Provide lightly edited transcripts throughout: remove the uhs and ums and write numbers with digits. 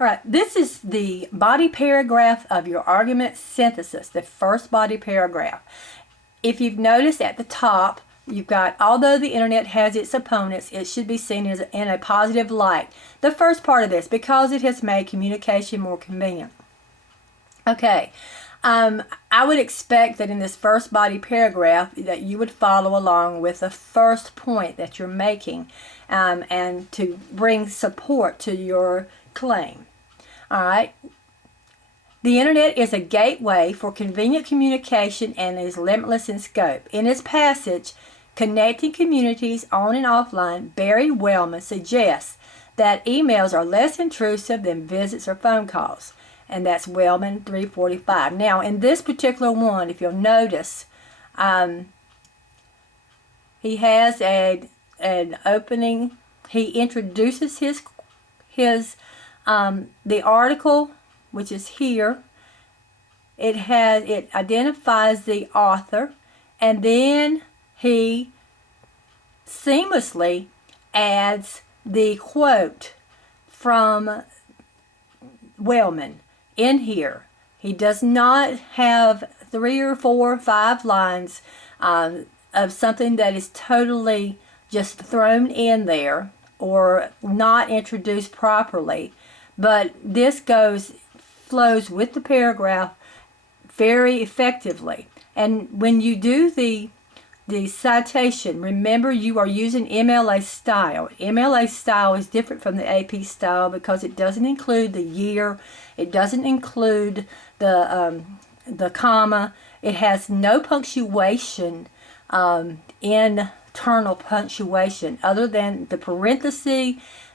All right, this is the body paragraph of your argument synthesis, the first body paragraph. If you've noticed at the top, you've got, although the internet has its opponents, it should be seen as in a positive light. The first part of this, because it has made communication more convenient. Okay, I would expect that in this first body paragraph that you would follow along with the first point that you're making, and to bring support to your claim. All right. The internet is a gateway for convenient communication and is limitless in scope. In his passage, Connecting Communities On and Offline, Barry Wellman suggests that emails are less intrusive than visits or phone calls. And that's Wellman 345. Now, in this particular one, if you'll notice, he has an opening. He introduces the article, which is here. It identifies the author, and then he seamlessly adds the quote from Wellman in here. He does not have 3 or 4 or 5 lines of something that is totally just thrown in there or not introduced properly. But this flows with the paragraph very effectively. And when you do the citation, remember you are using MLA style. MLA style is different from the AP style because it doesn't include the year. It doesn't include the comma. It has no punctuation, internal punctuation, other than the parenthesis,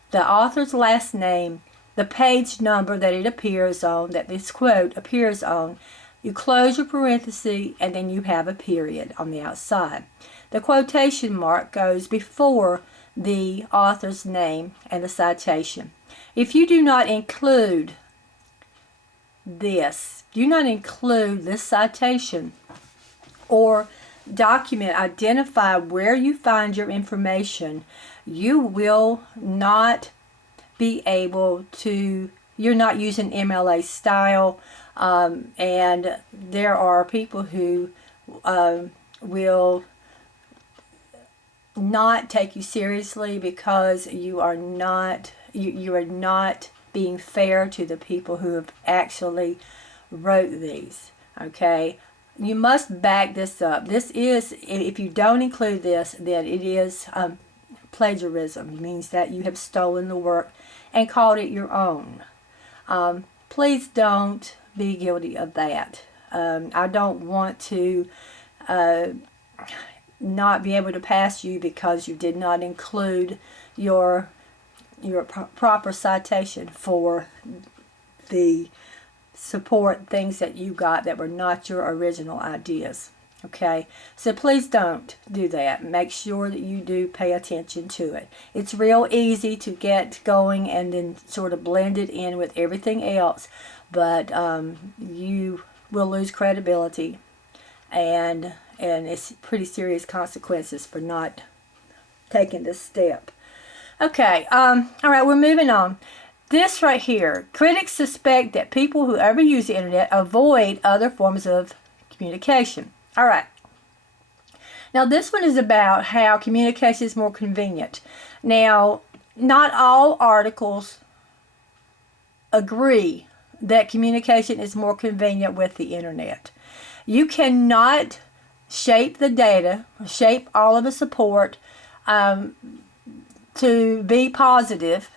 the author's last name, the page number that it appears on, that this quote appears on. You close your parenthesis, and then you have a period on the outside. The quotation mark goes before the author's name and the citation. If you do not include this, citation or document, identify where you find your information, you will not be able to, you're not using MLA style, and there are people who will not take you seriously because you are not being fair to the people who have actually wrote these. Okay, you must back this up. This is, if you don't include this, then it is plagiarism. It means that you have stolen the work and called it your own. Please don't be guilty of that. I don't want to not be able to pass you because you did not include your proper citation for the support things that you got that were not your original ideas. Okay, so please don't do that. Make sure that you do pay attention to it. It's real easy to get going and then sort of blend it in with everything else, but you will lose credibility, and it's pretty serious consequences for not taking this step. Okay, all right, we're moving on. This right here, critics suspect that people who ever use the internet avoid other forms of communication. All right. Now this one is about how communication is more convenient. Now, not all articles agree that communication is more convenient with the internet. You cannot shape the data, shape all of the support to be positive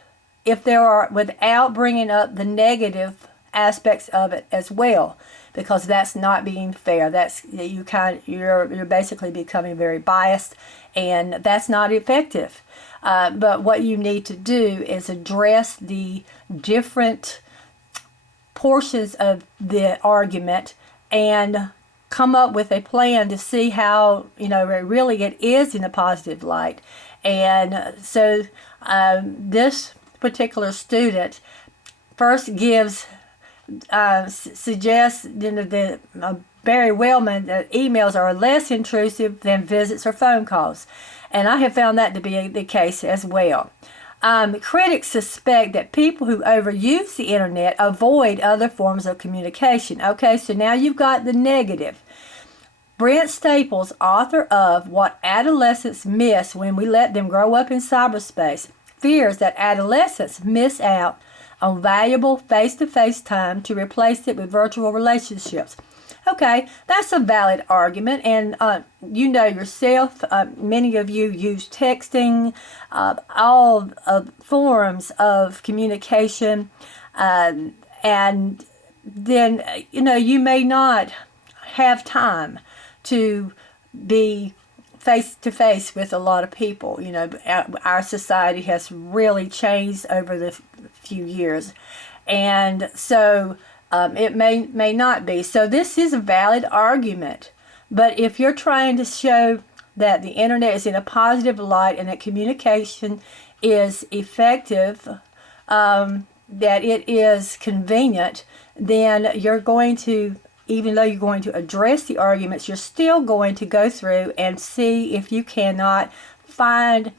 if there are, without bringing up the negative aspects of it as well, because that's not being fair. That's you're basically becoming very biased, and that's not effective. But what you need to do is address the different portions of the argument and come up with a plan to see how really it is in a positive light. And so this particular student first suggests that Barry Wellman that emails are less intrusive than visits or phone calls, and I have found that to be the case as well. Critics suspect that people who overuse the internet avoid other forms of communication. Okay, so now you've got the negative. Brent Staples, author of What Adolescents Miss When We Let Them Grow Up in Cyberspace, fears that adolescents miss out on valuable face-to-face time to replace it with virtual relationships. Okay, that's a valid argument, and you know yourself, many of you use texting, all forms of communication, and then, you know, you may not have time to be face to face with a lot of people. You know, our society has really changed over the few years, and so it may not be. So this is a valid argument, but if you're trying to show that the internet is in a positive light and that communication is effective, that it is convenient, then you're going to, even though you're going to address the arguments, you're still going to go through and see if you cannot find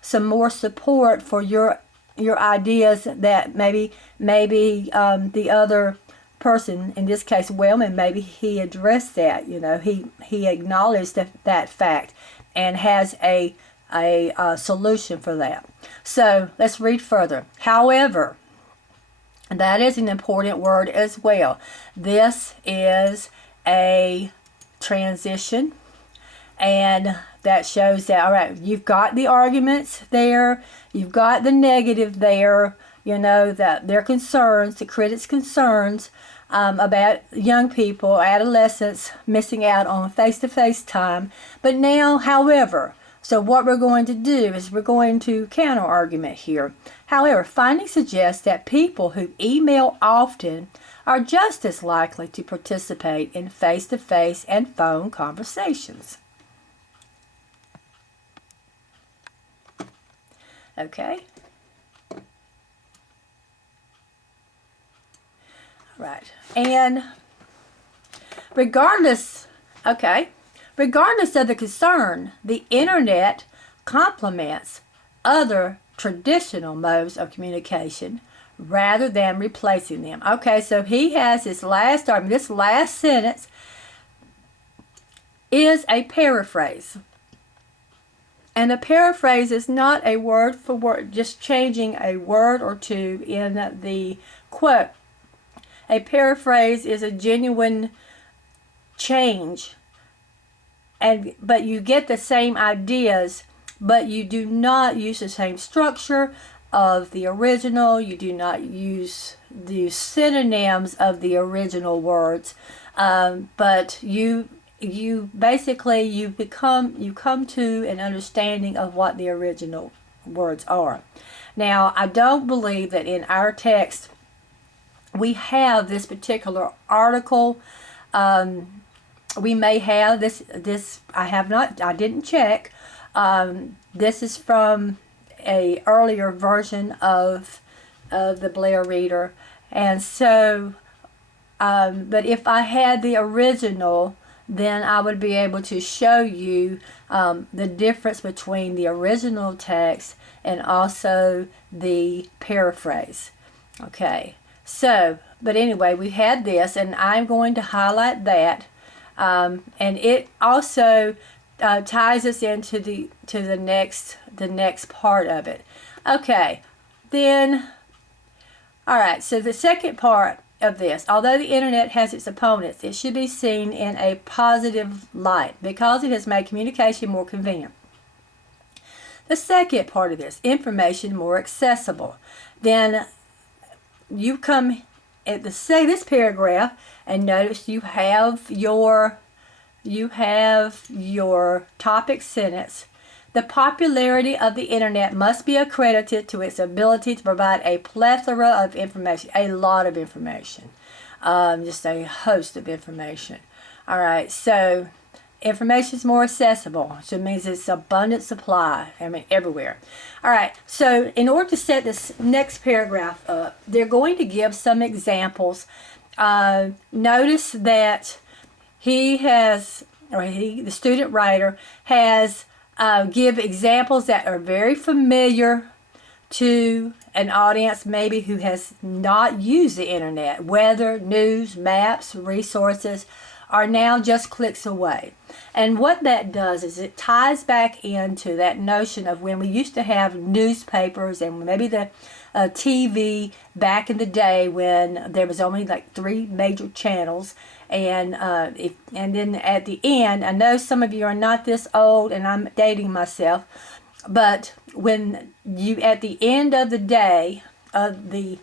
some more support for your ideas that maybe the other person, in this case Wellman, maybe he addressed that. You know, he acknowledged that fact and has a solution for that. So let's read further. However, that is an important word as well. This is a transition, and that shows that, all right, you've got the arguments there, you've got the negative there, you know, that their concerns, the critics' concerns about young people, adolescents missing out on face-to-face time. But now, however, so what we're going to do is we're going to counter-argument here. However, findings suggest that people who email often are just as likely to participate in face-to-face and phone conversations. Okay? Right. And regardless of the concern, the internet complements other traditional modes of communication rather than replacing them. Okay, so he has this last argument. This last sentence is a paraphrase. And a paraphrase is not a word for word, just changing a word or two in the quote. A paraphrase is a genuine change, but you get the same ideas, but you do not use the same structure of the original. You do not use the synonyms of the original words, but you basically come to an understanding of what the original words are. Now, I don't believe that in our text we have this particular article. We may have this. I didn't check. This is from a earlier version of the Blair Reader, and so. But if I had the original, then I would be able to show you the difference between the original text and also the paraphrase. Okay. So, but anyway, we had this, and I'm going to highlight that, and it also ties us into the next part of it. Okay, then, all right. So the second part of this, although the internet has its opponents, it should be seen in a positive light because it has made communication more convenient. The second part of this, information more accessible. Then you come at this paragraph and notice you have your topic sentence. The popularity of the internet must be accredited to its ability to provide a plethora of information, a lot of information, just a host of information. All right, so information is more accessible, so it means it's abundant supply, everywhere. All right, so in order to set this next paragraph up, they're going to give some examples. Notice that the student writer has give examples that are very familiar to an audience maybe who has not used the internet. Weather, news, maps, resources are now just clicks away. And what that does is it ties back into that notion of when we used to have newspapers and maybe the TV back in the day when there was only like 3 major channels. And then at the end, I know some of you are not this old, and I'm dating myself, but when you, at the end of the day, of the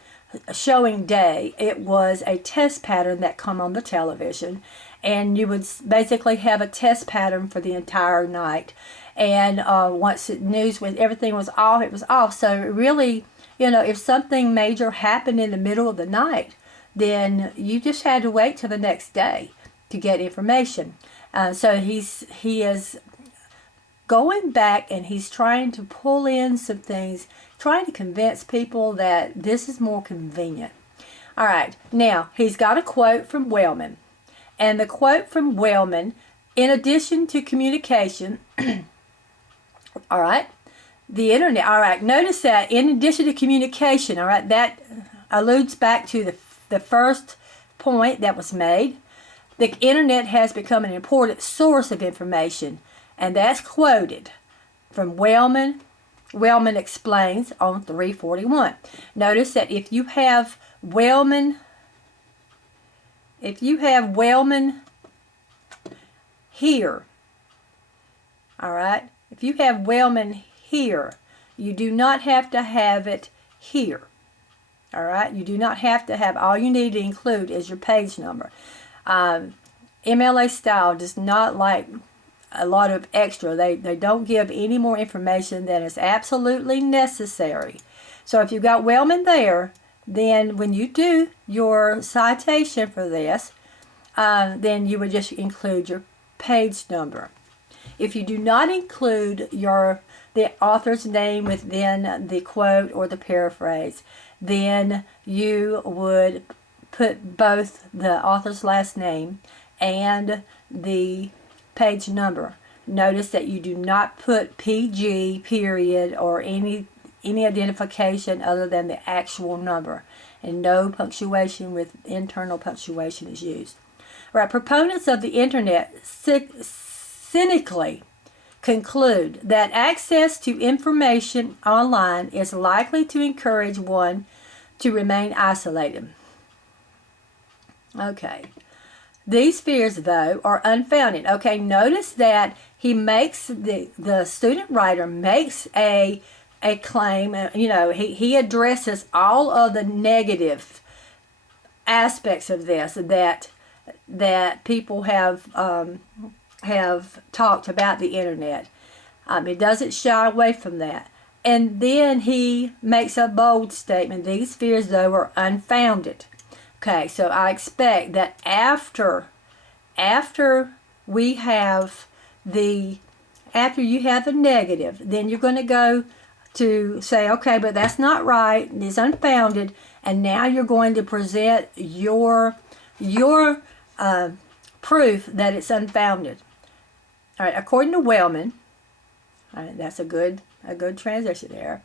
showing day, it was a test pattern that come on the television, and you would basically have a test pattern for the entire night. And once the news, when everything was off, it was off. So really, if something major happened in the middle of the night, then you just had to wait till the next day to get information. So he is going back, and he's trying to pull in some things, trying to convince people that this is more convenient. All right, now he's got a quote from Wellman. And the quote from Wellman, in addition to communication, all right, the internet, all right, notice that in addition to communication, all right, that alludes back to the first point that was made. The internet has become an important source of information, and that's quoted from Wellman. Wellman explains on 341. Notice that if you have Wellman here, all right, if you have Wellman here, you do not have to have it here. All right, you do not have to have, all you need to include is your page number. MLA Style does not like a lot of extra. They don't give any more information than is absolutely necessary. So if you've got Wellman there, then when you do your citation for this, then you would just include your page number. If you do not include the author's name within the quote or the paraphrase, then you would put both the author's last name and the page number. Notice that you do not put PG, period, or any identification other than the actual number, and no punctuation with internal punctuation is used. Right, proponents of the internet cynically conclude that access to information online is likely to encourage one to remain isolated. Okay. These fears, though, are unfounded. Okay, notice that he makes, the student writer makes a claim, he addresses all of the negative aspects of this that people have talked about the internet. He doesn't shy away from that. And then he makes a bold statement. These fears, though, are unfounded. Okay, so I expect that after you have the negative, then you're going to go to say, okay, but that's not right, it's unfounded, and now you're going to present your proof that it's unfounded. All right, according to Wellman, all right, that's a good transition there.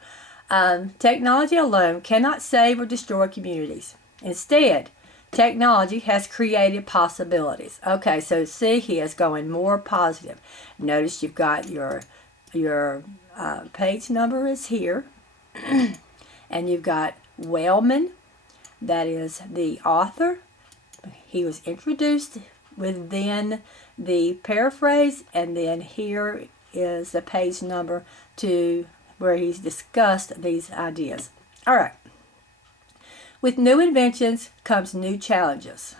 Technology alone cannot save or destroy communities. Instead, technology has created possibilities. Okay, so see, he is going more positive. Notice you've got your page number is here, and you've got Wellman, that is the author. He was introduced within the paraphrase, and then here is the page number to where he's discussed these ideas. All right. With new inventions comes new challenges,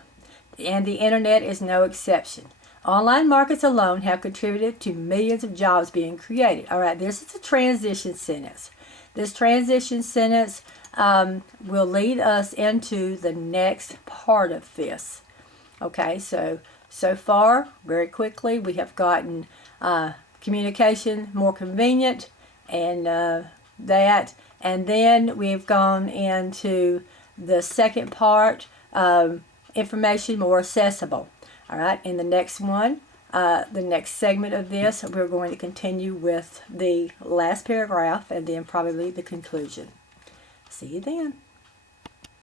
and the internet is no exception. Online markets alone have contributed to millions of jobs being created. All right, this is a transition sentence. This transition sentence will lead us into the next part of this. Okay, so far, very quickly, we have gotten communication more convenient, and and then we've gone into the second part, information more accessible. All right, in the next one, The next segment of this, we're going to continue with the last paragraph and then probably the conclusion. See you then.